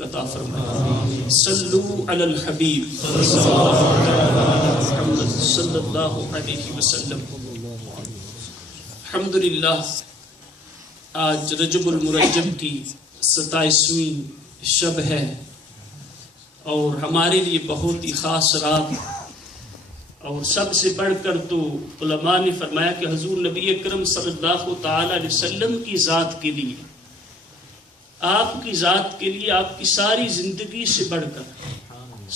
عطا فرمائے. صلو علی الحبیب محمد صلی اللہ علیہ وسلم. الحمدللہ آج رجب المرجب کی 27ویں شب ہے اور ہمارے لیے بہت ہی خاص رات، اور سب سے بڑھ کر تو علماء نے فرمایا کہ حضور نبی اکرم صلی اللہ تعالی علیہ وسلم کی ذات کے لیے، آپ کی ذات کے لیے، آپ کی ساری زندگی سے بڑھ کر،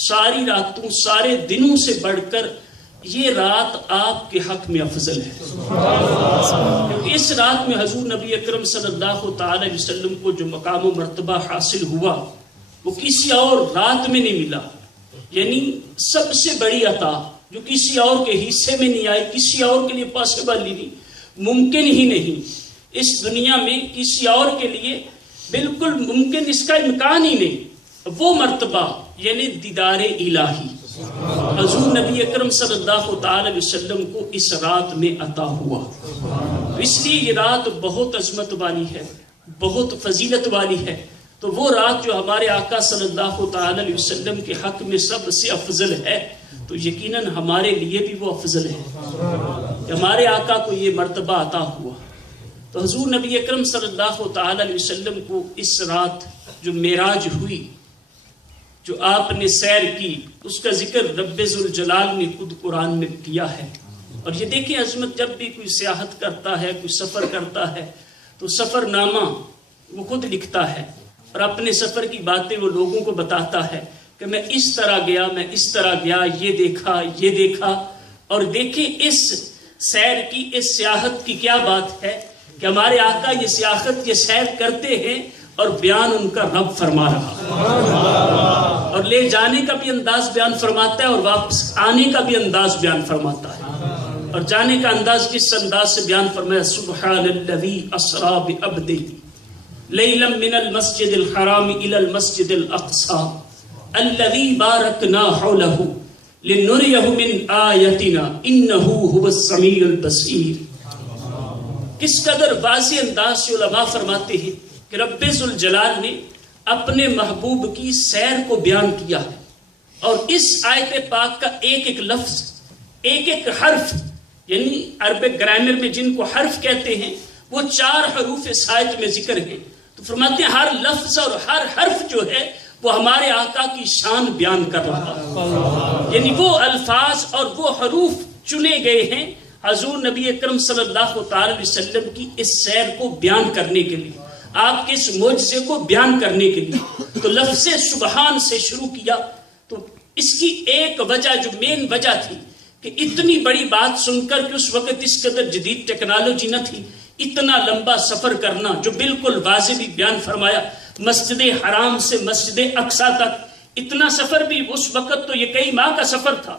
ساری راتوں سارے دنوں سے بڑھ کر یہ رات آپ کے حق میں افضل ہے. کیونکہ اس رات میں حضور نبی اکرم صلی اللہ تعالی علیہ وسلم کو جو مقام و مرتبہ حاصل ہوا وہ کسی اور رات میں نہیں ملا. یعنی سب سے بڑی عطا جو کسی اور کے حصے میں نہیں آئی، کسی اور کے لیے پاسبل ہی نہیں، ممکن ہی نہیں. اس دنیا میں کسی اور کے لیے بالکل ممکن، اس کا امکان ہی نہیں. وہ مرتبہ یعنی دیدار الہی حضور نبی اکرم صلی اللہ تعالی علیہ وسلم کو اس رات میں عطا ہوا. اس لیے یہ رات بہت عظمت والی ہے، بہت فضیلت والی ہے. تو وہ رات جو ہمارے آقا صلی اللہ تعالی علیہ وسلم کے حق میں سب سے افضل ہے، تو یقیناً ہمارے لیے بھی وہ افضل ہے کہ ہمارے آقا کو یہ مرتبہ عطا ہوا. تو حضور نبی اکرم صلی اللہ تعالی علیہ وسلم کو اس رات جو معراج ہوئی، جو آپ نے سیر کی، اس کا ذکر رب ذوالجلال نے خود قرآن میں کیا ہے. اور یہ دیکھیں عظمت، جب بھی کوئی سیاحت کرتا ہے، کوئی سفر کرتا ہے، تو سفر نامہ وہ خود لکھتا ہے اور اپنے سفر کی باتیں وہ لوگوں کو بتاتا ہے کہ میں اس طرح گیا، میں اس طرح گیا، یہ دیکھا، یہ دیکھا. اور دیکھیں اس سیر کی، اس سیاحت کی کیا بات ہے کہ ہمارے آقا یہ سیاحت، یہ سیر کرتے ہیں اور بیان ان کا رب فرما رہا، اور لے جانے کا بھی انداز بیان فرماتا ہے اور واپس آنے کا بھی انداز بیان فرماتا ہے. اور جانے کا انداز کس انداز سے بیان فرمایا؟ سبحان الذی اسری بعبدہ لیلا من المسجد الحرام الی المسجد الاقصی الذی بارکنا حولہ لنریہ من آیتنا انہ هو السمیع البصیر. کس قدر واضح انداز سے علماء فرماتے ہیں کہ رب ذوالجلال نے اپنے محبوب کی سیر کو بیان کیا ہے. اور اس آیت پاک کا ایک ایک لفظ، ایک ایک حرف، یعنی عربک گرامر میں جن کو حرف کہتے ہیں، وہ 4 حروف اس آیت میں ذکر ہیں. تو فرماتے ہیں ہر لفظ اور ہر حرف جو ہے وہ ہمارے آقا کی شان بیان کر رہا ہے. یعنی وہ الفاظ اور وہ حروف چنے گئے ہیں حضور نبی اکرم صلی اللہ تعالی علیہ وسلم کی اس سیر کو بیان کرنے کے لیے، آپ کے اس معجزے کو بیان کرنے کے لیے. تو لفظ سبحان سے شروع کیا. تو اس کی ایک وجہ، جو مین وجہ تھی کہ اتنی بڑی بات سن کر کہ اس وقت اس قدر جدید ٹیکنالوجی نہ تھی، اتنا لمبا سفر کرنا، جو بالکل واضح بھی بیان فرمایا، مسجد حرام سے مسجد اقصی تک اتنا سفر بھی اس وقت تو یہ کئی ماہ کا سفر تھا،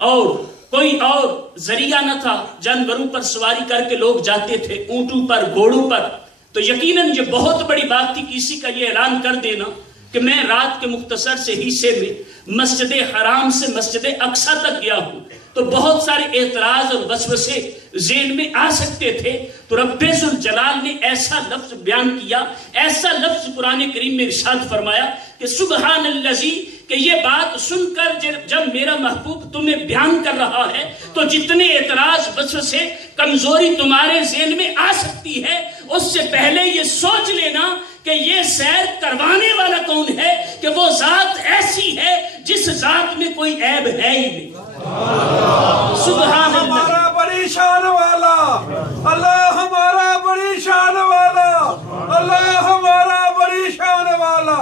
اور کوئی اور ذریعہ نہ تھا. جانوروں پر سواری کر کے لوگ جاتے تھے، اونٹوں پر، گھوڑوں پر. تو یقیناً یہ بہت بڑی بات تھی کسی کا یہ اعلان کر دینا کہ میں رات کے مختصر سے حصے میں مسجد حرام سے مسجد اقصی تک گیا ہوں. تو بہت سارے اعتراض اور وسوسے ذہن میں آ سکتے تھے. تو رب ذوالجلال نے ایسا لفظ بیان کیا، ایسا لفظ قرآن کریم میں ارشاد فرمایا کہ سبحان الذی، کہ یہ بات سن کر جب میرا محبوب تمہیں بیان کر رہا ہے تو جتنے اعتراض، وسوسے، کمزوری تمہارے ذہن میں آ سکتی ہے، اس سے پہلے یہ سوچ لینا کہ یہ سیر کروانے والا کون ہے، کہ وہ ذات ایسی ہے جس ذات میں کوئی عیب ہے ہی نہیں. سبحان ہمارا بڑی شان والا اللہ، ہمارا بڑی شان والا اللہ، ہمارا بڑی شان والا.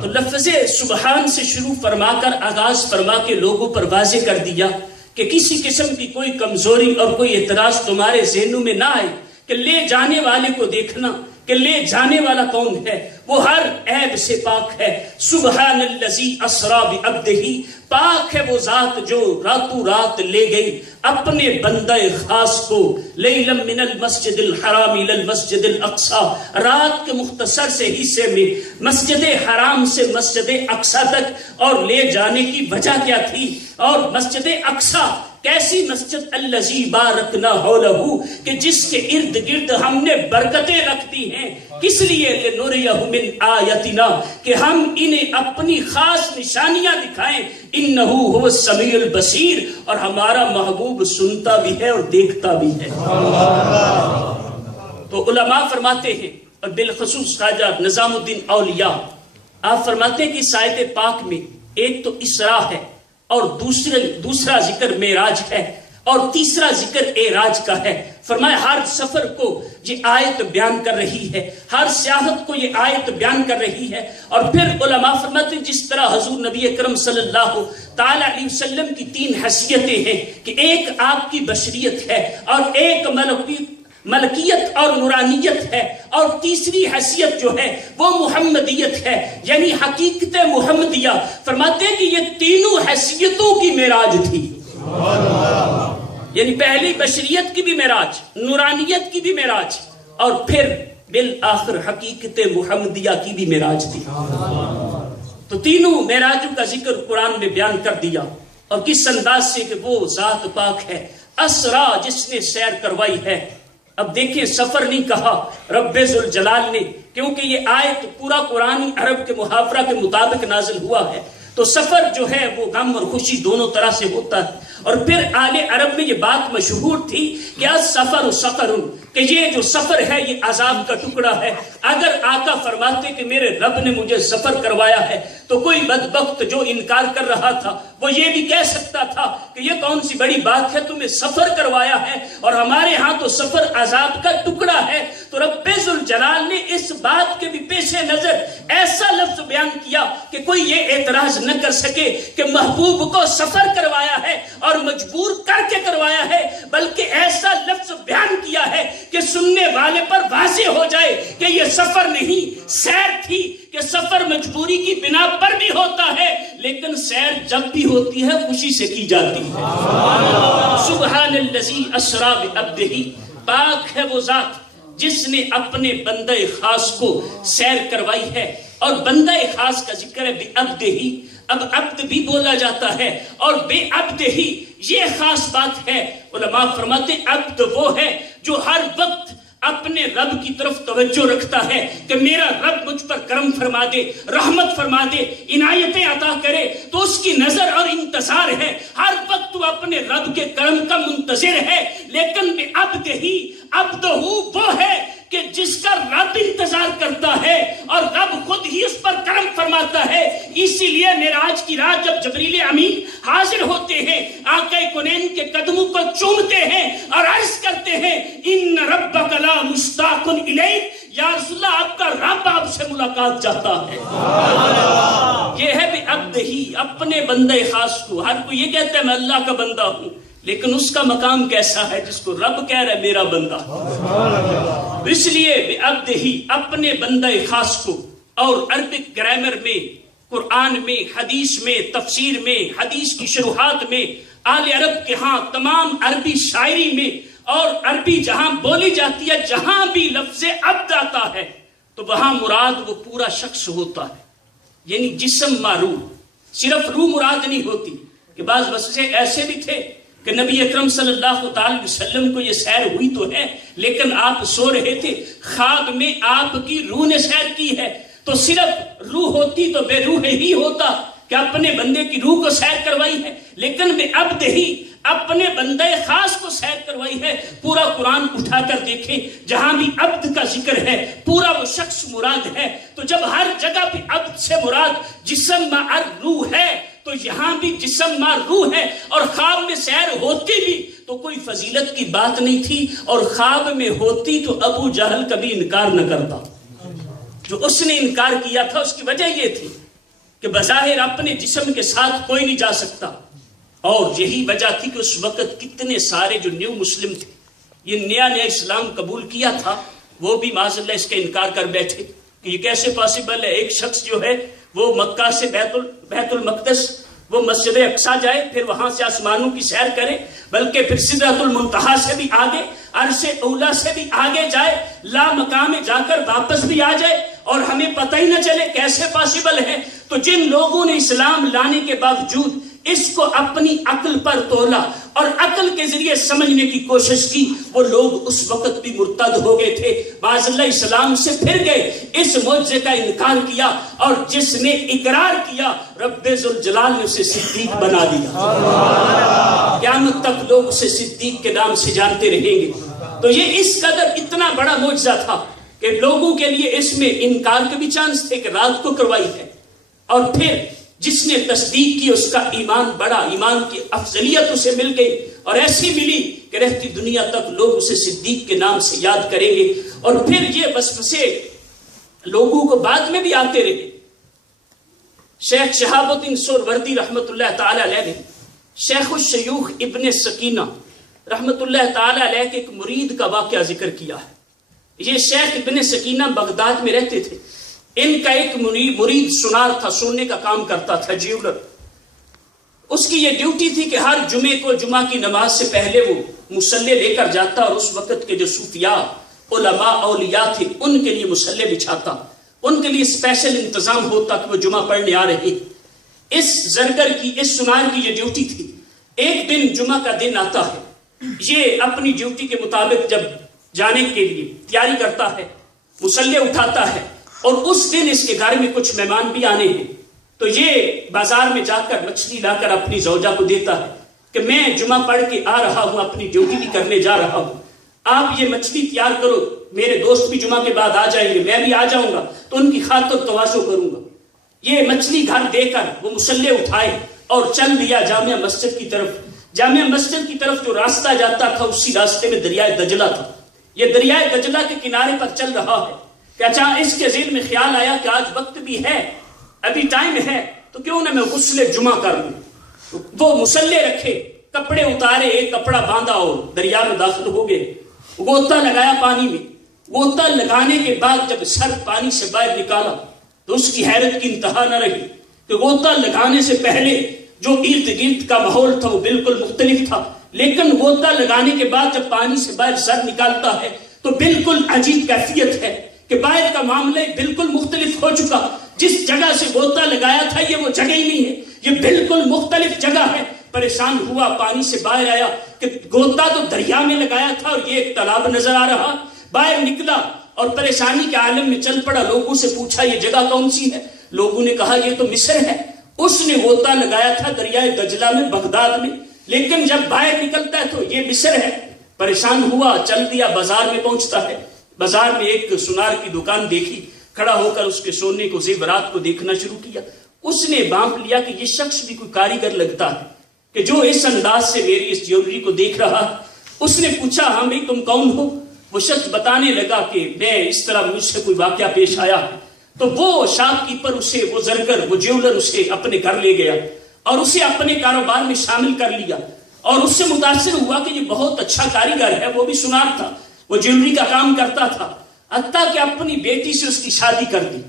تو لفظ سبحان سے شروع فرما کر آغاز فرما کے لوگوں پر واضح کر دیا کہ کسی قسم کی کوئی کمزوری اور کوئی اعتراض تمہارے ذہنوں میں نہ آئے، کہ لے جانے والے کو دیکھنا کہ لے جانے والا کون ہے، وہ ہر عیب سے پاک ہے. سبحان الذی اسری بعبدہ، پاک ہے وہ ذات جو راتوں رات لے گئی اپنے بندہ خاص کو، لیلا من المسجد الحرام الی المسجد الاقصی، رات کے مختصر سے حصے میں مسجد حرام سے مسجد اقصی تک. اور لے جانے کی وجہ کیا تھی؟ اور مسجد اقصی کیسی مسجد الذی بارکنا حولہ کہ جس کے ارد گرد ہم نے برکتیں رکھ دی ہیں، کس لیے لنریہ من آیتنا کہ ہم انہیں اپنی خاص نشانیاں دکھائیں، انہ هو السمیع البصیر اور ہمارا محبوب سنتا بھی ہے اور دیکھتا بھی ہے۔ تو علماء فرماتے ہیں، اور بالخصوص خواجہ نظام الدین اولیاء، آپ فرماتے ہیں کہ اس آیت پاک میں ایک تو اسراء ہے، اور دوسرا ذکر معراج ہے، اور تیسرا ذکر اعراج کا ہے۔ فرمایا ہر سفر کو یہ آیت بیان کر رہی ہے، ہر سیاحت کو یہ آیت بیان کر رہی ہے۔ اور پھر علماء فرماتے ہیں جس طرح حضور نبی اکرم صلی اللہ تعالی علیہ وسلم کی 3 حیثیتیں ہیں کہ ایک آپ کی بشریت ہے، اور ایک ملکیت اور نورانیت ہے، اور تیسری حیثیت جو ہے وہ محمدیت ہے، یعنی حقیقت محمدیہ۔ فرماتے ہیں کہ یہ تینوں حیثیتوں کی معراج تھی، یعنی پہلی بشریت کی بھی معراج، نورانیت کی بھی معراج، اور پھر بالآخر حقیقت محمدیہ کی بھی معراج تھی۔ تو تینوں معراجوں کا ذکر قرآن میں بیان کر دیا، اور کس انداز سے کہ وہ ذات پاک ہے اسرا جس نے سیر کروائی ہے۔ اب دیکھیں سفر نہیں کہا رب ذوالجلال نے، کیونکہ یہ آیت پورا قرآن عرب کے محاورہ کے مطابق نازل ہوا ہے، تو سفر جو ہے وہ غم اور خوشی دونوں طرح سے ہوتا ہے۔ اور پھر آل عرب میں یہ بات مشہور تھی کہ السفر سقر، کہ یہ جو سفر ہے یہ عذاب کا ٹکڑا ہے۔ اگر آقا فرماتے کہ میرے رب نے مجھے سفر کروایا ہے تو کوئی بدبخت جو انکار کر رہا تھا وہ یہ بھی کہہ سکتا تھا کہ یہ کون سی بڑی بات ہے تمہیں سفر کروایا ہے، اور ہمارے ہاں تو سفر عذاب کا ٹکڑا ہے۔ تو رب ذوالجلال نے اس بات کے بھی پیش نظر ایسا لفظ بیان کیا کہ کوئی یہ اعتراض نہ کر سکے کہ محبوب کو سفر کروایا ہے اور مجبور کر کے کروایا ہے، بلکہ ایسا لفظ بیان کیا ہے کہ سننے والے پر واضح ہو جائے کہ یہ سفر نہیں سیر تھی، کہ سفر مجبوری کی بنا پر بھی ہوتا ہے، لیکن سیر جب بھی ہوتی ہے خوشی سے کی جاتی ہے۔ سبحان الذی اسری بعبدہ، پاک ہے وہ ذات جس نے اپنے بندہ خاص کو سیر کروائی ہے، اور بندہ خاص کا ذکر ہے بعبدہ۔ اب عبد بھی بولا جاتا ہے اور بے عبد ہی، یہ خاص بات ہے۔ علماء فرماتے ہیں عبد وہ ہے جو ہر وقت اپنے رب کی طرف توجہ رکھتا ہے کہ میرا رب مجھ پر کرم فرما دے، رحمت فرما دے، عنایتیں عطا کرے، تو اس کی نظر اور انتظار ہے، ہر وقت وہ اپنے رب کے کرم کا منتظر ہے۔ لیکن بے عبد ہی، عبد وہ ہے کہ جس کا رب انتظار کرتا ہے اور رب خود ہی اس پر کرم فرماتا ہے۔ اسی لیے معراج کی رات جب جبریل امین حاضر ہوتے ہیں، آقا کونین کے قدموں کو چومتے ہیں اور عرض کرتے ہیں ان ربک لا مشتاق الیک، یا رسول اللہ آپ کا رب آپ سے ملاقات چاہتا ہے۔ یہ ہے بے عبد ہی، اپنے بندے خاص کو۔ ہر کوئی یہ کہتا ہے میں اللہ کا بندہ ہوں، لیکن اس کا مقام کیسا ہے جس کو رب کہہ رہا ہے میرا بندہ۔ اس لیے بے عبد ہی، اپنے بندہ خاص کو۔ اور عربک گرامر میں، قرآن میں، حدیث میں، تفسیر میں، حدیث کی شروحات میں، آل عرب کے ہاں تمام عربی شاعری میں، اور عربی جہاں بولی جاتی ہے جہاں بھی لفظ عبد آتا ہے تو وہاں مراد وہ پورا شخص ہوتا ہے، یعنی جسم ما روح، صرف روح مراد نہیں ہوتی۔ کہ بعض وصفے ایسے بھی تھے کہ نبی اکرم صلی اللہ تعالی وسلم کو یہ سیر ہوئی تو ہے، لیکن آپ سو رہے تھے، خواب میں آپ کی روح نے سیر کی ہے۔ تو صرف روح ہوتی تو بے روح ہی ہوتا کہ اپنے بندے کی روح کو سیر کروائی ہے، لیکن بے عبد ہی، اپنے بندے خاص کو سیر کروائی ہے۔ پورا قرآن اٹھا کر دیکھیں جہاں بھی عبد کا ذکر ہے پورا وہ شخص مراد ہے۔ تو جب ہر جگہ پہ عبد سے مراد جسم مع روح ہے تو یہاں بھی جسم مع روح ہے۔ اور خواب میں سیر ہوتی بھی تو کوئی فضیلت کی بات نہیں تھی، اور خواب میں ہوتی تو ابو جہل کبھی انکار نہ کرتا۔ جو اس نے انکار کیا تھا اس کی وجہ یہ تھی کہ بظاہر اپنے جسم کے ساتھ کوئی نہیں جا سکتا، اور یہی وجہ تھی کہ اس وقت کتنے سارے جو نیو مسلم تھے، یہ نیا اسلام قبول کیا تھا، وہ بھی معاذ اللہ اس کا انکار کر بیٹھے کہ یہ کیسے پاسبل ہے ایک شخص جو ہے وہ مکہ سے بیت المقدس وہ مسجد اقصیٰ جائے، پھر وہاں سے آسمانوں کی سیر کرے، بلکہ پھر سدرۃ المنتہا سے بھی آگے، عرش اولا سے بھی آگے جائے، لا مقام جا کر واپس بھی آ جائے اور ہمیں پتہ ہی نہ چلے، کیسے پاسبل ہے؟ تو جن لوگوں نے اسلام لانے کے باوجود اس کو اپنی عقل پر تولا اور عقل کے ذریعے سمجھنے کی کوشش کی، وہ لوگ اس وقت بھی مرتد ہو گئے تھے، معاذ اللہ اسلام سے پھر گئے، اس معجزے کا انکار کیا، اور جس نے اقرار کیا رب ذوالجلال نے اسے صدیق بنا دیا۔ قیامت تک لوگ اسے صدیق کے نام سے جانتے رہیں گے۔ تو یہ اس قدر اتنا بڑا معجزہ تھا کہ لوگوں کے لیے اس میں انکار کے بھی چانس تھے کہ رات کو کروائی ہے، اور پھر جس نے تصدیق کی اس کا ایمان بڑا، ایمان کی افضلیت اسے مل گئی، اور ایسی ملی کہ رہتی دنیا تک لوگ اسے صدیق کے نام سے یاد کریں گے۔ اور پھر یہ وسوسے لوگوں کو بعد میں بھی آتے رہے۔ شیخ شہاب الدین سہروردی رحمت اللہ تعالی علیہ نے شیخ الشیوخ ابن سکینہ رحمت اللہ تعالی علیہ کے ایک مرید کا واقعہ ذکر کیا ہے۔ یہ شیخ ابن سکینہ بغداد میں رہتے تھے، ان کا ایک مرید سنار تھا، سننے کا کام کرتا تھا، جیولر۔ اس کی یہ ڈیوٹی تھی کہ ہر جمعے کو جمعہ کی نماز سے پہلے وہ مصلے لے کر جاتا، اور اس وقت کے جو صوفیاء علماء اولیاء تھے ان کے لیے مصلے بچھاتا، ان کے لیے اسپیشل انتظام ہوتا کہ وہ جمعہ پڑھنے آ رہے۔ اس زرگر کی، اس سنار کی یہ ڈیوٹی تھی۔ ایک دن جمعہ کا دن آتا ہے، یہ اپنی ڈیوٹی کے مطابق جب جانے کے لیے تیاری کرتا ہے، مصلے اٹھاتا ہے، اور اس دن اس کے گھر میں کچھ مہمان بھی آنے ہیں، تو یہ بازار میں جا کر مچھلی لا کر اپنی زوجہ کو دیتا ہے کہ میں جمعہ پڑھ کے آ رہا ہوں، اپنی ڈیوٹی بھی کرنے جا رہا ہوں، آپ یہ مچھلی تیار کرو، میرے دوست بھی جمعہ کے بعد آ جائیں گے، میں بھی آ جاؤں گا تو ان کی خاطر تواضع کروں گا۔ یہ مچھلی گھر دے کر وہ مصلے اٹھائے اور چل دیا جامع مسجد کی طرف۔ جامع مسجد کی طرف جو راستہ جاتا تھا اسی راستے میں دریائے دجلہ تھا۔ یہ دریائے دجلہ کے کنارے پر چل رہا ہے کہ اچانک اس کے ذہن میں خیال آیا کہ آج وقت بھی ہے، ابھی ٹائم ہے، تو کیوں نہ میں غسل جمعہ کر لوں۔ وہ مصلے رکھے، کپڑے اتارے، ایک کپڑا باندھا اور دریا میں داخل ہو گئے، غوطہ لگایا پانی میں۔ غوطہ لگانے کے بعد جب سر پانی سے باہر نکالا تو اس کی حیرت کی انتہا نہ رہی کہ غوطہ لگانے سے پہلے جو ارد گرد کا ماحول تھا وہ بالکل مختلف تھا، لیکن غوطہ لگانے کے بعد جب پانی سے باہر سر نکالتا ہے تو بالکل عجیب کیفیت ہے کہ باہر کا معاملہ بالکل مختلف ہو چکا۔ جس جگہ سے غوطہ لگایا تھا یہ وہ جگہ ہی نہیں ہے، یہ بالکل مختلف جگہ ہے۔ پریشان ہوا، پانی سے باہر آیا کہ غوطہ تو دریا میں لگایا تھا اور یہ ایک تالاب نظر آ رہا۔ باہر نکلا اور پریشانی کے عالم میں چل پڑا، لوگوں سے پوچھا یہ جگہ کون سی ہے؟ لوگوں نے کہا یہ تو مصر ہے۔ اس نے غوطہ لگایا تھا دریائے دجلہ میں، بغداد میں، لیکن جب باہر نکلتا ہے تو یہ مصر ہے۔ پریشان ہوا، چل دیا، بازار میں پہنچتا ہے۔ بازار میں ایک سنار کی دکان دیکھی، کھڑا ہو کر اس کے سونے کو، زیورات کو دیکھنا شروع کیا۔ اس نے بانپ لیا کہ یہ شخص بھی کوئی کاریگر لگتا ہے کہ جو اس انداز سے میری اس جیولری کو دیکھ رہا۔ اس نے پوچھا ہاں بھائی تم کون ہو؟ وہ شخص بتانے لگا کہ میں اس طرح مجھ سے کوئی واقعہ پیش آیا ہے۔ تو وہ شاپ کیپر اسے، وہ زرگر، وہ جیولر اسے اپنے گھر لے گیا اور اسے اپنے کاروبار میں شامل کر لیا، اور اس سے متاثر ہوا کہ یہ بہت اچھا کاریگر ہے۔ وہ بھی سنار تھا، وہ جیولری کا کام کرتا تھا، حتیٰ کہ اپنی بیٹی سے اس کی شادی کر دی۔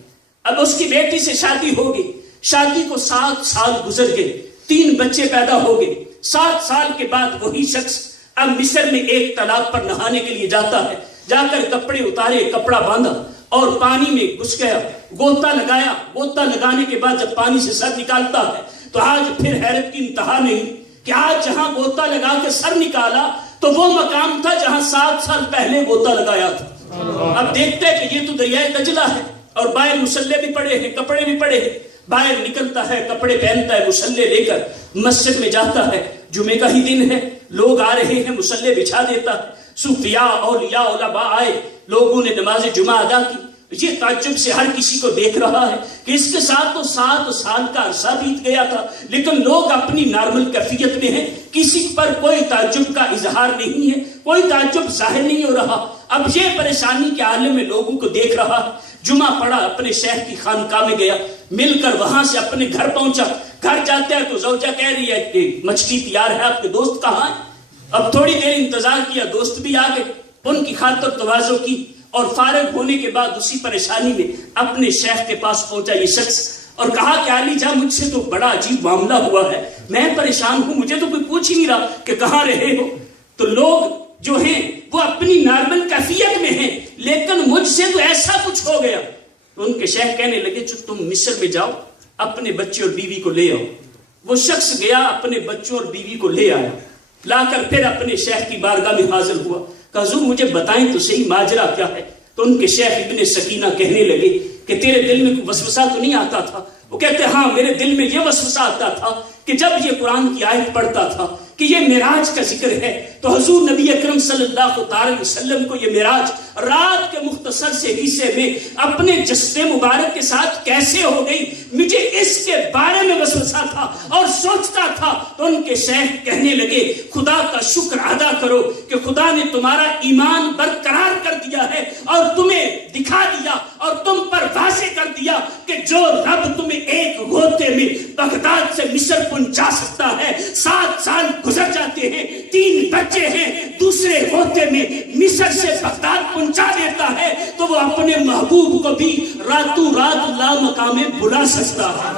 اب اس کی بیٹی سے شادی ہو گئی، شادی کو 7 سال گزر گئے، 3 بچے پیدا ہو گئے۔ 7 سال کے بعد وہی شخص اب مصر میں ایک تالاب پر نہانے کے لیے جاتا ہے، جا کر کپڑے اتارے، کپڑا باندھا اور پانی میں گھس گیا، غوطہ لگایا۔ غوطہ لگانے کے بعد جب پانی سے سر نکالتا ہے تو آج پھر حیرت کی انتہا نہیں کہ آج جہاں غوطہ لگا کے سر نکالا تو وہ مقام تھا جہاں 7 سال پہلے غوطہ لگایا تھا۔ اب دیکھتے ہیں کہ یہ تو دریائے دجلہ ہے اور باہر مصلے بھی پڑے ہیں، کپڑے بھی پڑے ہیں۔ باہر نکلتا ہے، کپڑے پہنتا ہے، مصلے لے کر مسجد میں جاتا ہے۔ جمعے کا ہی دن ہے، لوگ آ رہے ہیں، مصلے بچھا دیتا ہے۔ صوفیاء، اولیاء، علماء آئے، لوگوں نے نماز جمعہ ادا کی۔ یہ تعجب سے ہر کسی کو دیکھ رہا ہے کہ اس کے ساتھ تو 7 سال کا عرصہ بیت گیا تھا، لیکن لوگ اپنی نارمل کیفیت میں ہیں، کسی پر کوئی تعجب کا اظہار نہیں ہے، کوئی تعجب ظاہر نہیں ہو رہا۔ اب یہ پریشانی کے عالم میں لوگوں کو دیکھ رہا ہے۔ جمعہ پڑھا، اپنے شیخ کی خانقاہ میں گیا، مل کر وہاں سے اپنے گھر پہنچا۔ گھر جاتے ہیں تو زوجہ کہہ رہی ہے کہ مچھلی تیار ہے، آپ کے دوست کہاں ہیں؟ اب تھوڑی دیر انتظار کیا، دوست بھی آ گئے، ان کی خاطر تواضع کی، اور فارغ ہونے کے بعد اسی پریشانی میں اپنے شیخ کے پاس پہنچا یہ شخص اور کہا کہ علی جان مجھ سے تو بڑا عجیب معاملہ ہوا ہے، میں پریشان ہوں، مجھے تو کوئی پوچھ ہی نہیں رہا کہ کہاں رہے ہو۔ تو لوگ جو ہیں وہ اپنی نارمل کیفیت میں ہیں، لیکن مجھ سے تو ایسا کچھ ہو گیا۔ تو ان کے شیخ کہنے لگے جو تم مصر میں جاؤ، اپنے بچے اور بیوی کو لے آؤ، وہ شخص گیا اپنے بچوں اور بیوی کو لے آیا، لا کر پھر اپنے شیخ کی بارگاہ میں حاضر ہوا، کہ حضور مجھے بتائیں تو صحیح ماجرا کیا ہے۔ تو ان کے شیخ ابن سکینہ کہنے لگے کہ تیرے دل میں کوئی وسوسہ تو نہیں آتا تھا؟ وہ کہتے ہاں میرے دل میں یہ وسوسہ آتا تھا کہ جب یہ قرآن کی آیت پڑھتا تھا کہ یہ معراج کا ذکر ہے تو حضور نبی اکرم صلی اللہ علیہ وسلم کو یہ معراج رات کے مختصر سے حصے میں اپنے جسد مبارک کے ساتھ کیسے ہو گئی، مجھے اس کے بارے میں وسوسہ تھا اور سوچتا تھا۔ تو ان کے شیخ کہنے لگے خدا کا شکر ادا کرو کہ خدا نے تمہارا ایمان برقرار کر دیا ہے اور تمہیں دکھا دیا اور تم پر واضح کر دیا کہ جو رب تمہیں ایک غوطے میں بغداد سے مصر پہنچا سکتا ہے، 7 سال گزر جاتے ہیں، 3 بچے ہیں، دوسرے غوطے میں مصر سے بغداد پہنچا دیتا ہے، تو وہ اپنے محبوب کو بھی راتوں رات لا مقام بلا سکتا ہے۔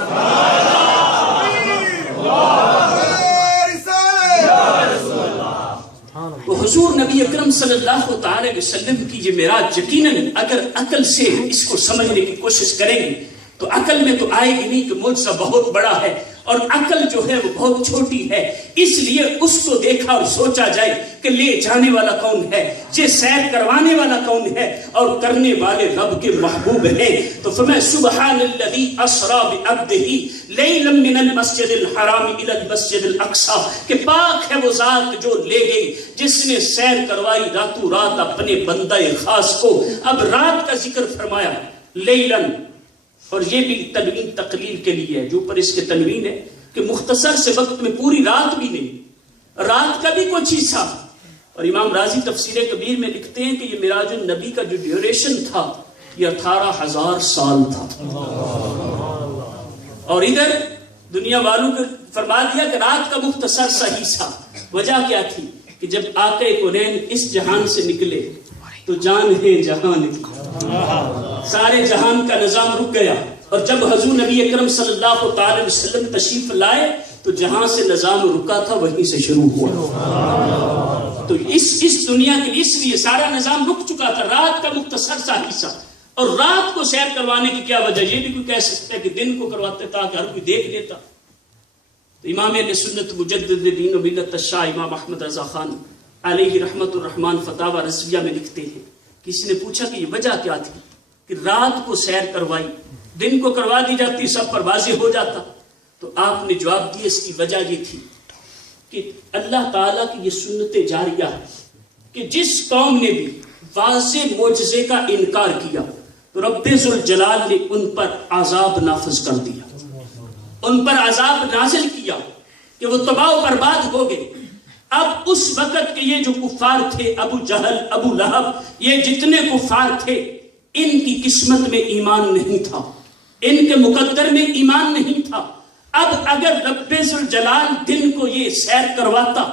تو حضور نبی اکرم صلی اللہ علیہ وسلم کی یہ معراج یقیناً اگر عقل سے اس کو سمجھنے کی کوشش کریں گے تو عقل میں تو آئے گی نہیں کہ معجزہ بہت بڑا ہے، اور عقل جو ہے وہ بہت چھوٹی ہے، اس لیے اس کو دیکھا اور سوچا جائے کہ لے جانے والا کون ہے، یہ سیر کروانے والا کون ہے، اور کرنے والے رب کے محبوب ہیں۔ تو فرمایا سبحان الذی اسری بعبدہ لیلا من المسجد الحرام الی المسجد الاقصی، کہ پاک ہے وہ ذات جو لے گئی جس نے سیر کروائی راتوں رات اپنے بندہ خاص کو۔ اب رات کا ذکر فرمایا لیلاً، اور یہ بھی تنوین تقلیل کے لیے ہے، جو پر اس کے تنوین ہے کہ مختصر سے وقت میں پوری رات بھی نہیں، رات کا بھی کچھ حصہ۔ اور امام رازی تفسیر کبیر میں لکھتے ہیں کہ یہ معراج النبی کا جو ڈیوریشن تھا یہ 18,000 سال تھا، اور ادھر دنیا والوں کو فرما دیا کہ رات کا مختصر سا حصہ۔ وجہ کیا تھی کہ جب آقا کونین اس جہان سے نکلے تو جان ہے جہان نکلے، سارے جہان کا نظام رک گیا، اور جب حضور نبی اکرم صلی اللہ علیہ وسلم تشریف لائے تو جہاں سے نظام رکا تھا وہیں سے شروع ہوا۔ تو اس دنیا کے لیے اس لیے سارا نظام رک چکا تھا، رات کا مختصر سا حصہ۔ اور رات کو سیر کروانے کی کیا وجہ، یہ بھی کوئی کہہ سکتا ہے کہ دن کو کرواتے تاکہ ہر کوئی دیکھ لیتا۔ تو امام اہل سنت مجدد دین و ملت الشاہ امام احمد رضا خان علیہ رحمت الرحمن فتاوی رضویہ میں لکھتے ہیں، کسی نے پوچھا کہ یہ وجہ کیا تھی کہ رات کو سیر کروائی، دن کو کروا دی جاتی سب پر واضح ہو جاتا؟ تو آپ نے جواب دیا اس کی وجہ یہ تھی کہ اللہ تعالیٰ کی یہ سنت جاریہ ہے کہ جس قوم نے بھی واضح معجزے کا انکار کیا تو رب ذوالجلال نے ان پر عذاب نافذ کر دیا، ان پر عذاب نازل کیا کہ وہ تباہ و برباد ہو گئے۔ اب اس وقت کے یہ جو کفار تھے، ابو جہل، ابو لہب، یہ جتنے کفار تھے، ان کی قسمت میں ایمان نہیں تھا، ان کے مقدر میں ایمان نہیں تھا۔ اب اگر رب ذوالجلال دن کو یہ سیر کرواتا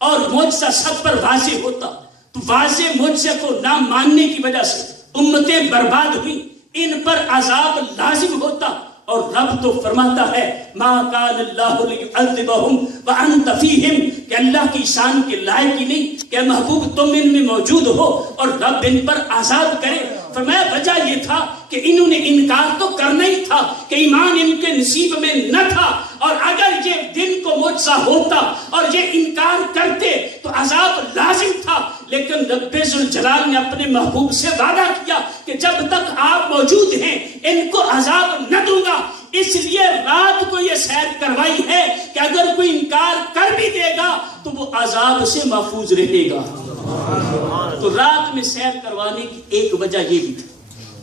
اور معجزہ سب پر واضح ہوتا تو واضح معجزے کو نہ ماننے کی وجہ سے امتیں برباد ہوئی، ان پر عذاب لازم ہوتا۔ اور رب تو فرماتا ہے ما کان اللہ لیعذبہم وانت فیہم، کہ اللہ کی شان کے لائق ہی نہیں کہ محبوب تم ان میں موجود ہو اور رب ان پر عذاب کرے۔ فرمایا وجہ یہ تھا کہ انہوں نے انکار تو کرنا ہی تھا کہ ایمان ان کے نصیب میں نہ تھا، اور اگر یہ دن کو معجزہ ہوتا اور یہ انکار کرتے تو عذاب لازم تھا۔ لیکن رب ذوالجلال نے اپنے محبوب سے وعدہ کیا کہ جب تک آپ موجود ہیں ان کو عذاب نہ دوں گا، اس لیے رات کو یہ سیر کروائی ہے کہ اگر کوئی انکار کر بھی دے گا تو وہ عذاب سے محفوظ رہے گا۔ تو رات میں سیر کروانے کی ایک وجہ یہ بھی تھی،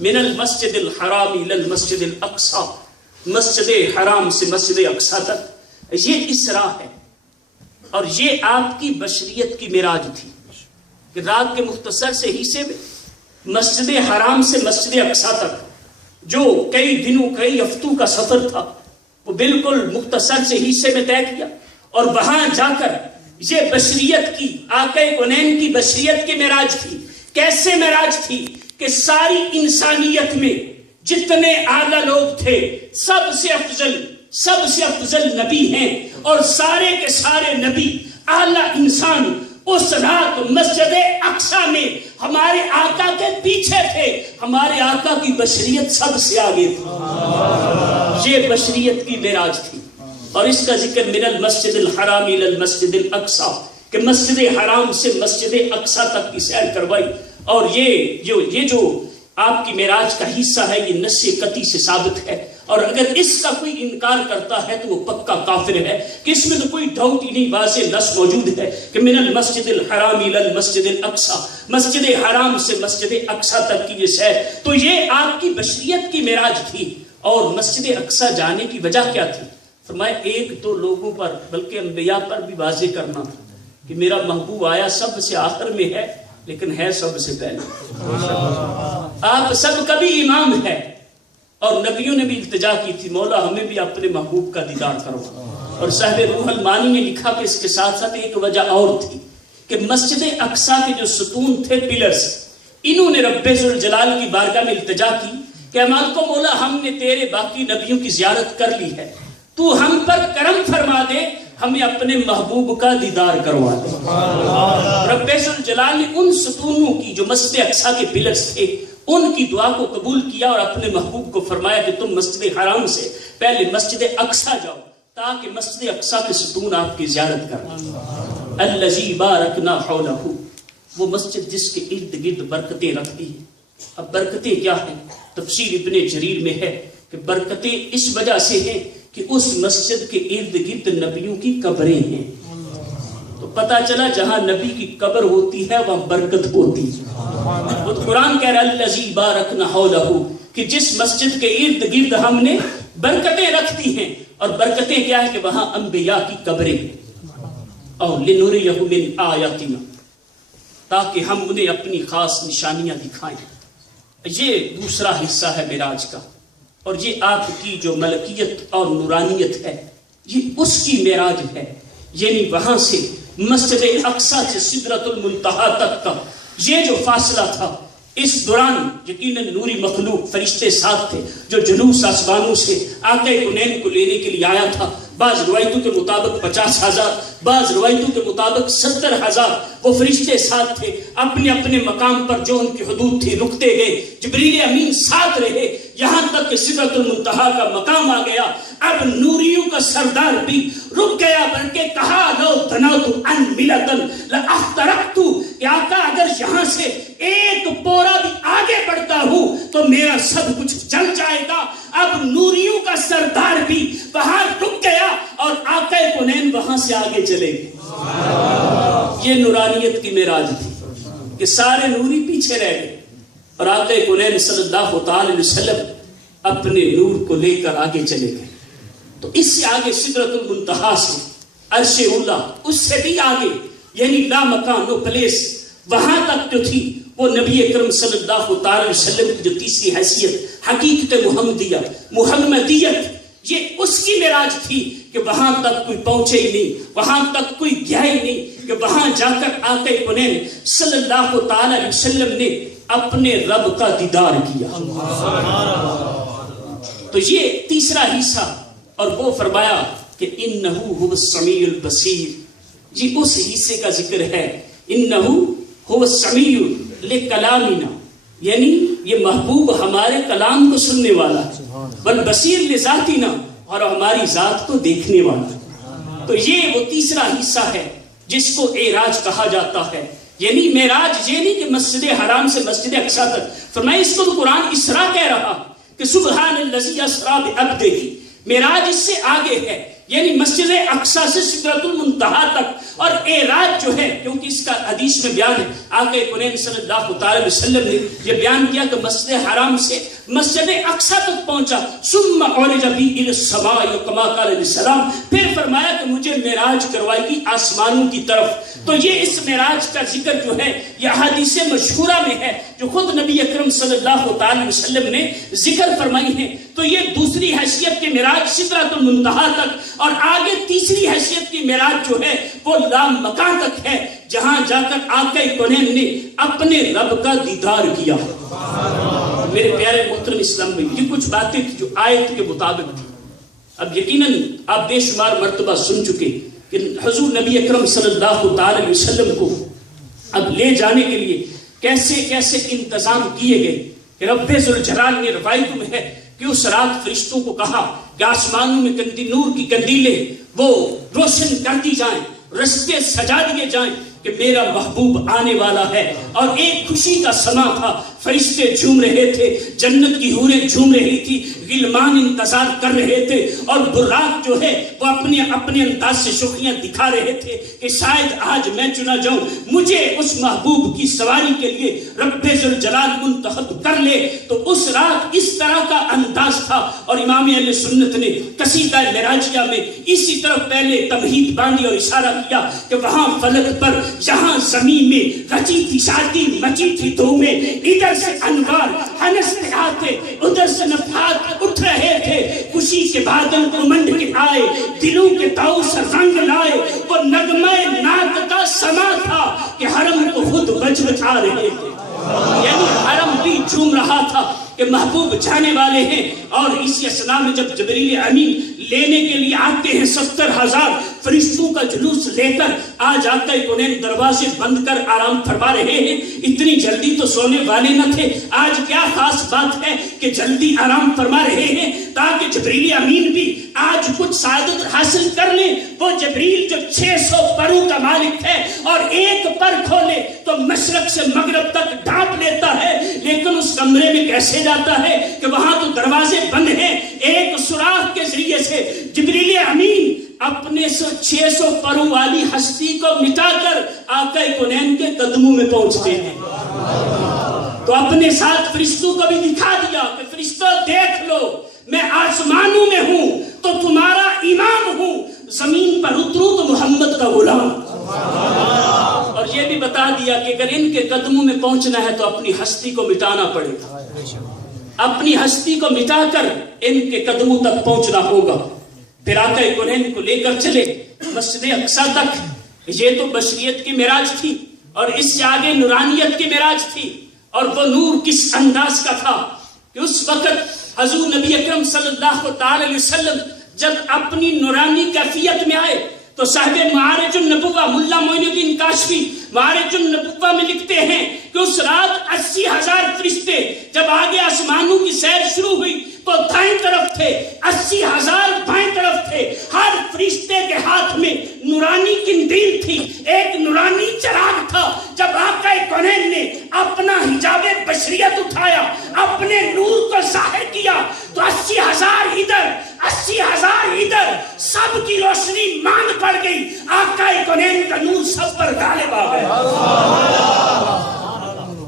من المسجد الحرام الی المسجد الاقصی، مسجد حرام سے مسجد اقصی تک یہ اسراء ہے، اور یہ آپ کی بشریت کی معراج تھی کہ رات کے مختصر سے حصے میں مسجد حرام سے مسجد اقصی تک جو کئی دنوں کئی ہفتوں کا سفر تھا وہ بالکل مختصر سے حصے میں طے کیا، اور وہاں جا کر یہ بشریت کی آقا کونین کی بشریت کی معراج تھی۔ کیسے معراج تھی کہ ساری انسانیت میں جتنے اعلیٰ لوگ تھے سب سے افضل نبی ہیں، اور سارے کے سارے نبی اعلیٰ انسان اس رات مسجد اقصی میں ہمارے آقا کے پیچھے تھے، ہمارے آقا کی بشریت سب سے آگے تھی۔ یہ بشریت کی معراج تھی۔ اور اس کا ذکر من المسجد الحرام الی المسجد الاقصی، کہ مسجد حرام سے مسجد اقصی تک کی سیر کروائی. اور یہ جو آپ کی معراج کا حصہ ہے یہ نص قطعی سے ثابت ہے، اور اگر اس کا کوئی انکار کرتا ہے تو وہ پکا کافر ہے، کہ اس میں تو کوئی ڈاؤٹ ہی نہیں، واضح نص موجود ہے کہ من المسجد الحرام الی المسجد الاقصی، مسجد حرام سے مسجد اقصی تک کی یہ سیر. تو یہ آپ کی بشریت کی معراج تھی. اور مسجد اقصی جانے کی وجہ کیا تھی؟ فرمایا ایک تو لوگوں پر بلکہ انبیاء پر بھی واضح کرنا تھا کہ میرا محبوب آیا سب سے آخر میں ہے لیکن ہے سب سے پہلے. آپ سب کا بھی امام ہے. اور نبیوں نے بھی التجا کی تھی مولا ہمیں بھی اپنے محبوب کا دیدار کرو. اور صاحب روح المانی نے لکھا کہ اس کے ساتھ ساتھ ایک وجہ اور تھی کہ مسجد اقصی کے جو ستون تھے پلرز، انہوں نے رب ذوالجلال کی بارگاہ میں التجا کی کہ مالک و مولا ہم نے تیرے باقی نبیوں کی زیارت کر لی ہے، تو ہم پر کرم فرما دے، ہمیں اپنے محبوب کا دیدار کروا دے. رب ذوالجلال نے ان ستونوں کی جو مسجد اقصی کے پلرز تھے ان کی دعا کو قبول کیا اور اپنے محبوب کو فرمایا کہ تم مسجد حرام سے پہلے مسجد اقصی جاؤ تاکہ مسجد اقصی کے ستون آپ کی زیارت کریں. الذی بارکنا حولہ، وہ مسجد جس کے ارد گرد برکتیں رکھتی ہیں. اب برکتیں کیا ہیں؟ تفسیر ابن جریر میں ہے کہ برکتیں اس وجہ سے ہیں کہ اس مسجد کے ارد گرد نبیوں کی قبریں ہیں. تو پتہ چلا جہاں نبی کی قبر ہوتی ہے وہاں برکت ہوتی ہے. تو قرآن کہہ رہا ہے الذی بارکنا حولہ، کہ جس مسجد کے ارد گرد ہم نے برکتیں رکھتی ہیں. اور برکتیں کیا ہے کہ وہاں انبیاء کی قبریں ہیں. اور لنریہ من آیاتنا، تاکہ ہم انہیں اپنی خاص نشانیاں دکھائیں. یہ دوسرا حصہ ہے معراج کا. اور یہ آپ کی جو ملکیت اور نورانیت ہے یہ اس کی معراج ہے. یعنی وہاں سے مسجد اقصی سے سدرۃ المنتہا تک کا یہ جو فاصلہ تھا، اس دوران یقیناً نوری مخلوق فرشتے ساتھ تھے جو جلوس آسمانوں سے آقا کونین کو لینے کے لیے آیا تھا. بعض روایتوں کے مطابق 50,000، بعض روایتوں کے مطابق 70,000 وہ فرشتے ساتھ تھے. اپنے اپنے مقام پر جو ان کی حدود تھی رکتے گئے. جبریل امین ساتھ رہے یہاں تک کہ سدرۃ المنتہا کا مقام آ گیا. اب نوریوں کا سردار بھی رک گیا بلکہ کہا لو تنوت ان ملتن لاحترقت، کہ آقا اگر یہاں سے ایک پورا بھی آگے بڑھتا ہوں تو میرا سب کچھ جل جائے گا. اب نوریوں کا سردار بھی وہاں رک گیا اور آقا کونین وہاں سے آگے چلے گئے. یہ نورانیت کی معراج تھی کہ سارے نوری پیچھے رہ گئے اور آقا کونین صلی اللہ تعالی علیہ وسلم اپنے نور کو لے کر آگے چلے گئے. تو اس سے آگے سدرۃ المنتہا سے عرش اولا، اس سے بھی آگے یعنی لا مکان نو پلیس، وہاں تک جو تھی وہ نبی اکرم صلی اللہ تعالی علیہ وسلم کی جو تیسری حیثیت حقیقت محمدیت، یہ اس کی معراج تھی کہ وہاں تک کوئی پہنچے ہی نہیں، وہاں تک کوئی گیا ہی نہیں، کہ وہاں جا کر آقا کونین صلی اللہ تعالی علیہ وسلم نے اپنے رب کا دیدار کیا. تو یہ تیسرا حصہ. اور وہ فرمایا کہ انہو هو السمیع البصیر، یہ اس حصے کا ذکر ہے. انہو هو السمیع لکلامنا، یعنی یہ محبوب ہمارے کلام کو سننے والا ہے. والبصیر لذاتنا، اور ہماری ذات کو دیکھنے والا. تو یہ وہ تیسرا حصہ ہے جس کو اعراج کہا جاتا ہے. یعنی معراج یہ نہیں کہ مسجد حرام سے مسجد اقصی تک. فرمایا اس کو تو قرآن اسرا کہہ رہا کہ سبحان الذی اسری بعبدہ. معراج اس سے آگے ہے، یعنی مسجد اقصی سے سدرۃ المنتہا تک. اور اعراج جو ہے کیونکہ اس کا حدیث میں بیان ہے، آقا کونین صلی اللہ تعالی علیہ وسلم نے یہ بیان کیا کہ مسجد حرام سے مسجد اقصی تک پہنچا. ثم عرج بی الی السماء کما قال علیہ السلام، پھر فرمایا کہ مجھے معراج کروائی گی آسمانوں کی طرف. تو یہ اس معراج کا ذکر جو ہے یہ احادیث مشہورہ میں ہے جو خود نبی اکرم صلی اللہ تعالی وسلم نے ذکر فرمائی ہیں. تو یہ دوسری حیثیت کی معراج سدرۃ المنتہا تک، اور آگے تیسری حیثیت کی معراج جو ہے وہ لامکان تک ہے جہاں جا کر آقا کونین نے اپنے رب کا دیدار کیا. میرے پیارے محترم اسلام میں یہ کچھ باتیں جو آیت کے مطابق تھی. اب یقیناً آپ بے شمار مرتبہ سن چکے کہ حضور نبی اکرم صلی اللہ تعالی علیہ وسلم کو اب لے جانے کے لیے کیسے کیسے انتظام کیے گئے. کہ رب ذوالجلال نے روایت میں ہے کہ اس رات فرشتوں کو کہا کہ آسمانوں میں نور کی کندیلیں وہ روشن کر دی جائیں، رستے سجا دیے جائیں کہ میرا محبوب آنے والا ہے. اور ایک خوشی کا سما تھا، فرشتے جھوم رہے تھے، جنت کی حوریں جھوم رہی تھی، غلمان انتظار کر رہے تھے، اور براق جو ہے وہ اپنے اپنے انداز سے شوخیاں دکھا رہے تھے کہ شاید آج میں چنا جاؤں، مجھے اس محبوب کی سواری کے لیے رب ذوالجلال منتخب کر لے. تو اس رات اس طرح کا انداز تھا. اور امام اہل سنت نے قصیدہ معراجیہ میں اسی طرف پہلے تمہید باندھی اور اشارہ کیا کہ وہاں فلک پر جہاں زمین میں رچی تھی شادی مچی تھی دھومیں، ادھر سے انوار ہنستے آتے ادھر سے نفحات اٹھ رہے تھے. خوشی کے بادل امنڈ کے آئے، دلوں کے طاؤس رنگ لائے. وہ نغمہ نعت کا سما تھا کہ حرم کو خود بجا رہے تھے، یعنی حرم بھی جھوم رہا تھا کہ محبوب جانے والے ہیں. اور اسی اسنا میں جب جبریل امین لینے کے لیے آتے ہیں 70,000 فرشتوں کا جلوس لے کر، آج آقا کونین دروازے بند کر آرام فرما رہے ہیں. اتنی جلدی تو سونے والے نہ تھے. آج کیا خاص بات ہے کہ جلدی آرام فرما رہے ہیں تاکہ جبریل امین بھی آج کچھ سعادت حاصل کر لیں. وہ جبریل جو 600 پروں کا مالک ہے اور ایک پر کھولے تو مشرق سے مغرب تک ڈھانپ لیتا ہے، لیکن اس کمرے میں کیسے جاتا ہے کہ وہاں تو دروازے بند ہیں. ایک سوراخ کے ذریعے سے جبریل امین اپنے 600 پروں والی ہستی کو مٹا کر آقا کونین کے قدموں میں پہنچتے ہیں. تو اپنے ساتھ فرشتوں کو بھی دکھا دیا کہ فرشتوں دیکھ لو، میں آسمانوں میں ہوں تو تمہارا امام ہوں، زمین پر اتروں تو محمد کا غلام. اور یہ بھی بتا دیا کہ اگر ان کے قدموں میں پہنچنا ہے تو اپنی ہستی کو مٹانا پڑے گا، اپنی ہستی کو مٹا کر ان کے قدموں تک پہنچنا ہوگا. پھر آقا کونین کو لے کر چلے مسجد اقصی تک. یہ تو بشریت کی معراج تھی اور اس سے آگے نورانیت کی معراج تھی. اور وہ نور کس انداز کا تھا کہ اس وقت حضور نبی اکرم صلی اللہ علیہ وسلم جب اپنی نورانی کیفیت میں آئے تو صاحب معارج النبوہ ملا معین الدین کاشفی معارج النبوہ میں لکھتے ہیں کہ اس رات 80,000 فرشتے جب آگے آسمانوں کی سیر شروع ہوئی تو دائیں طرف تھے، 80,000 بائیں طرف تھے. ہر فرشتے کے ہاتھ میں نورانی قندیل تھی، ایک نورانی چراغ تھا. جب آقا کونین نے اپنا حجاب بشریت اٹھایا، اپنے نور کو ظاہر کیا تو 80,000 ادھر 80,000 ادھر، سب کی روشنی ماند پڑ گئی. آقا کونین کا نور سب پر غالب آ گیا.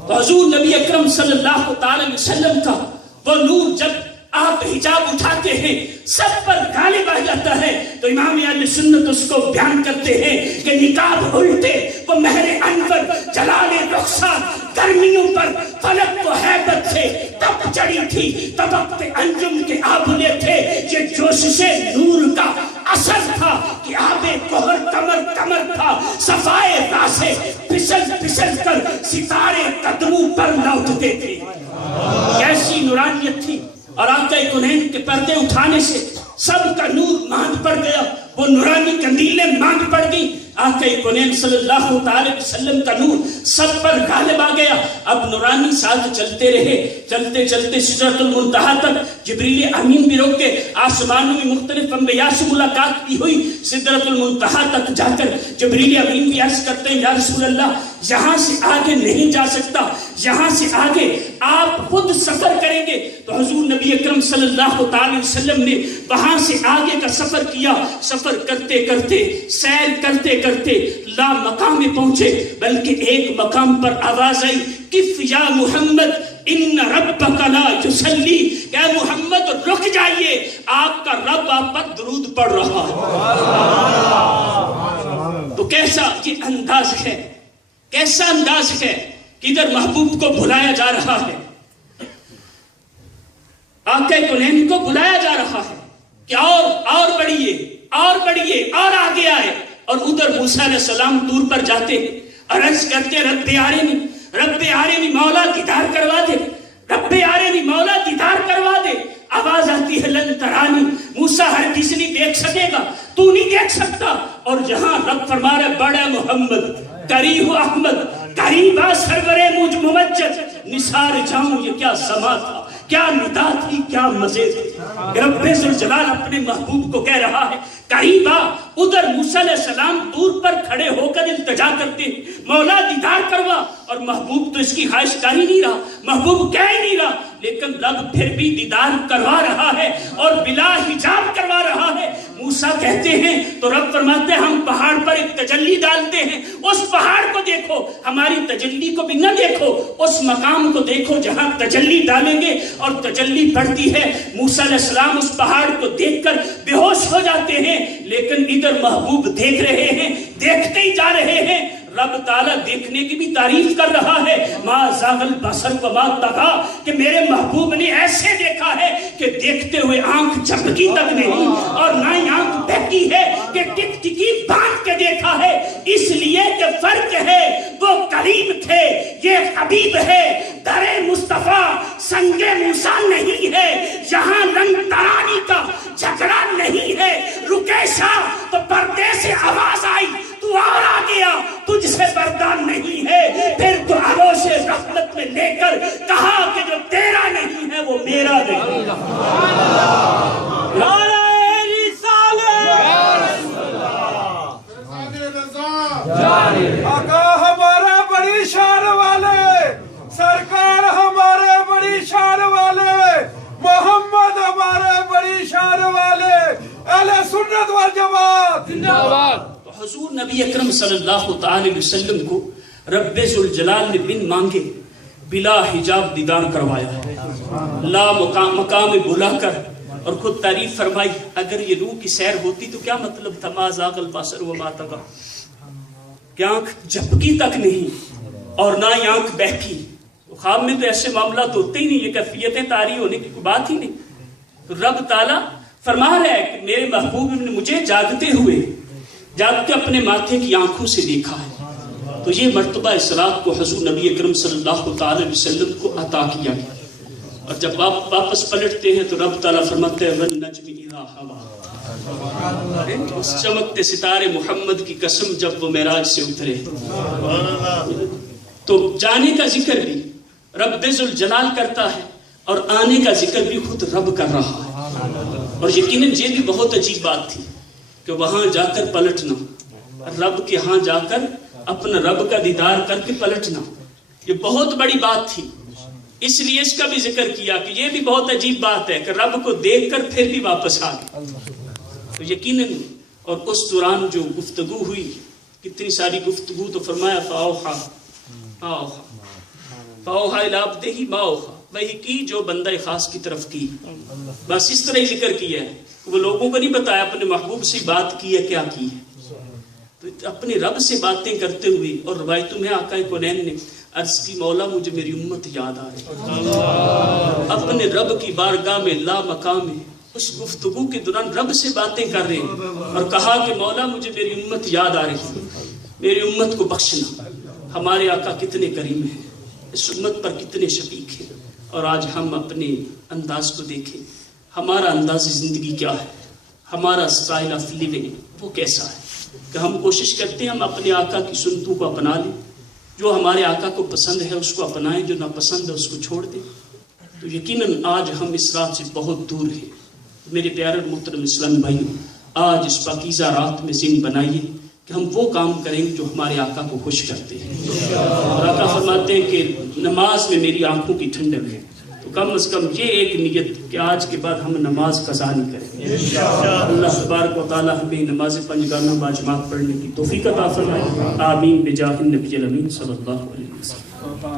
تو حضور نبی اکرم صلی اللہ علیہ وسلم کا وہ نور جب آپ حجاب اٹھاتے ہیں سب پر غالب آ جاتا ہے. تو امام اہل سنت اس کو بیان کرتے ہیں کہ نقاب الٹے وہ مہر انور جلال رخسار، گرمیوں پر فلک و حیبت سے تب چڑی تھی، طبقت انجم کے آبلے تھے. یہ جوش سے نور کا اثر تھا کہ آب کوہر کمر تھا. صفائے راہ سے پھسل پھسل کر ستارے قدموں پر لوٹتے تھے. کیسی نورانیت تھی. اور آقا کونین کے پردے اٹھانے سے سب کا نور ماند پڑ گیا، وہ نورانی قندیلیں ماند پڑ گئی. آقا کونین صلی اللہ علیہ وسلم کا نور سب پر غالب آ گیا. اب نورانی ساتھ چلتے رہے، چلتے چلتے سدرۃ المنتہا تک جبریل امین بھی روکے. آسمانوں میں مختلف انبیاء سے ملاقات بھی ہوئی. سدرۃ المنتہا تک جا کر جبریل امین بھی عرض کرتے ہیں یا رسول اللہ یہاں سے آگے نہیں جا سکتا، یہاں سے آگے آپ خود سفر کریں گے. تو حضور نبی اکرم صلی اللہ علیہ وسلم نے وہاں سے آگے کا سفر کیا. سفر کرتے کرتے سیر کرتے کرتے لا مقام میں پہنچے، بلکہ ایک مقام پر آواز آئی کف یا محمد ان ربک لا یصلی، کہ اے محمد رک جائیے، آپ کا رب آپ پر درود پڑھ رہا ہے. تو کیسا یہ انداز ہے، کیسا انداز ہے کہ ادھر محبوب کو بھلایا جا رہا ہے، آقا کونین کو بلایا جا رہا ہے کہ اور بڑھیے اور بڑھیے اور آگے آئے. اور ادھر موسیٰ علیہ السلام دور پر جاتے ہیں، عرض کرتے رب آرینی مولا دیدار کروا دے، رب آرینی مولا دیدار کروا دے. آواز آتی ہے لن ترانی، موسیٰ ہرگز نہیں دیکھ سکے گا، تو نہیں دیکھ سکتا. اور جہاں رب فرما رہے بڑا محمد قریب احمد قریبا سرور مجھ ممجد، نثار جاؤں یہ کیا سما تھا، کیا ندا تھی، کیا مزے تھے۔ رب ذوالجلال اپنے محبوب کو کہہ رہا ہے قریب آ۔ ادھر موسیٰ علیہ السلام دور پر کھڑے ہو کر التجا کرتے ہیں مولا دیدار کروا، اور محبوب تو اس کی خواہش کر ہی نہیں رہا، محبوب کہہ ہی نہیں رہا، لیکن رب پھر بھی دیدار کروا رہا ہے اور بلا حجاب کروا رہا ہے۔ موسیٰ کہتے ہیں تو رب فرماتے ہیں ہم پہاڑ پر ایک تجلی ڈالتے ہیں، اس پہاڑ کو دیکھو، ہماری تجلی کو بھی نہ دیکھو، اس مقام کو دیکھو جہاں تجلی ڈالیں گے اور تجلی پڑتی ہے۔ موسیٰ علیہ السلام اس پہاڑ کو دیکھ کر بے ہوش ہو جاتے ہیں، لیکن ادھر محبوب دیکھ رہے ہیں، دیکھتے ہی جا رہے ہیں۔ رب تعالیٰ دیکھنے کی بھی تعریف کر رہا ہے، ما زاغ البصر وما طغیٰ، کہ میرے محبوب نے ایسے دیکھا ہے کہ دیکھتے ہوئے آنکھ جھپکی تک نہیں، اور نہ ہی آنکھ بہکی ہے کہ ٹک ٹکی باندھ کے دیکھا ہے۔ اس لیے کہ فرق ہے، وہ کریم تھے، یہ حبیب ہے۔ در مصطفیٰ سنگ موسیٰ نہیں ہے، یہاں رنگ ترانی کا جھگڑا نہیں ہے۔ رکے شاہ تو پردے سے آواز آئی، تو اور آ گیا، تجھ سے بردان نہیں ہے۔ پھر تو آغوش رحمت میں لے کر کہا کہ جو تیرا نہیں ہے وہ میرا نہیں۔ آقا ہمارے بڑی شان والے، سرکار ہمارے بڑی شان والے، محمد ہمارے بڑی شان والے، اہل سنت والجماعت زندہ باد۔ حضور نبی اکرم صلی اللہ تعالی وسلم کو رب ذوالجلال نے بن مانگے بلا حجاب دیدار کروایا، لا مقام بلا کر، اور خود تعریف فرمائی اگر یہ روح کی سیر ہوتی تو کیا مطلب تھا، ما زاغ البصر وما طغیٰ، کہ آنکھ جھپکی تک نہیں اور نہ ہی آنکھ بہکی۔ خواب میں تو ایسے معاملات ہوتے ہی نہیں، یہ کیفیتیں طاری ہونے کی کوئی بات ہی نہیں۔ تو رب تعالیٰ فرما رہا ہے کہ میرے محبوب نے مجھے جاگتے ہوئے اپنے ماتھے کی آنکھوں سے دیکھا ہے۔ تو یہ مرتبہ اسراء کو حضور نبی اکرم صلی اللہ تعالی وسلم کو عطا کیا گیا، اور جب آپ واپس پلٹتے ہیں تو رب تعالیٰ فرماتے ہیں وَالنَّجْمِ إِذَا هَوَىٰ، اس چمکتے ستارے محمد کی قسم جب وہ معراج سے اترے۔ تو جانے کا ذکر بھی رب ذوالجلال کرتا ہے اور آنے کا ذکر بھی خود رب کر رہا ہے، اور یقیناً یہ بھی بہت عجیب بات تھی کہ وہاں جا کر پلٹنا، رب کے ہاں جا کر اپنا رب کا دیدار کر کے پلٹنا، یہ بہت بڑی بات تھی۔ اس لیے اس کا بھی ذکر کیا کہ یہ بھی بہت عجیب بات ہے کہ رب کو دیکھ کر پھر بھی واپس آ گئے۔ تو یقیناً اور اس دوران جو گفتگو ہوئی، کتنی ساری گفتگو، تو فرمایا فَأَوْحَىٰ إِلَىٰ عَبْدِهِ مَا أَوْحَىٰ، وہی کی جو بندہ خاص کی طرف کی، بس اس طرح ہی ذکر کیا ہے۔ وہ لوگوں کو نہیں بتایا اپنے محبوب سے بات کی ہے کیا کی ہے، تو اپنے رب سے باتیں کرتے ہوئے، اور روایتوں میں آقا کونین نے عرض کی مولا مجھے میری امت یاد آ رہی، اپنے رب کی بارگاہ میں لا مقام ہے، اس گفتگو کے دوران رب سے باتیں کر رہے ہیں، اور کہا کہ مولا مجھے میری امت یاد آ رہی، میری امت کو بخشنا۔ ہمارے آقا کتنے کریم ہیں، اس امت پر کتنے شفیق ہیں، اور آج ہم اپنے انداز کو دیکھیں، ہمارا انداز زندگی کیا ہے، ہمارا اسٹائل آف لیونگ وہ کیسا ہے، کہ ہم کوشش کرتے ہیں ہم اپنے آقا کی سنتوں کو اپنا لیں، جو ہمارے آقا کو پسند ہے اس کو اپنائیں، جو ناپسند ہے اس کو چھوڑ دیں۔ تو یقیناً آج ہم اس رات سے بہت دور ہیں۔ میرے پیارے محترم اسلامی بھائیوں، آج اس پاکیزہ رات میں ذہن بنائیے کہ ہم وہ کام کریں گے جو ہمارے آقا کو خوش کرتے ہیں، اور آقا فرماتے ہیں کہ نماز میں میری آنکھوں کی ٹھنڈک ہے، تو کم از کم یہ ایک نیت کہ آج کے بعد ہم نماز قضا نہیں کریں۔ اللہ تبارک و تعالی ہمیں نماز پنجگانہ باجماعت پڑھنے کی توفیق عطا فرمائے، آمین بجاہ النبی الامین صلی اللہ علیہ وسلم۔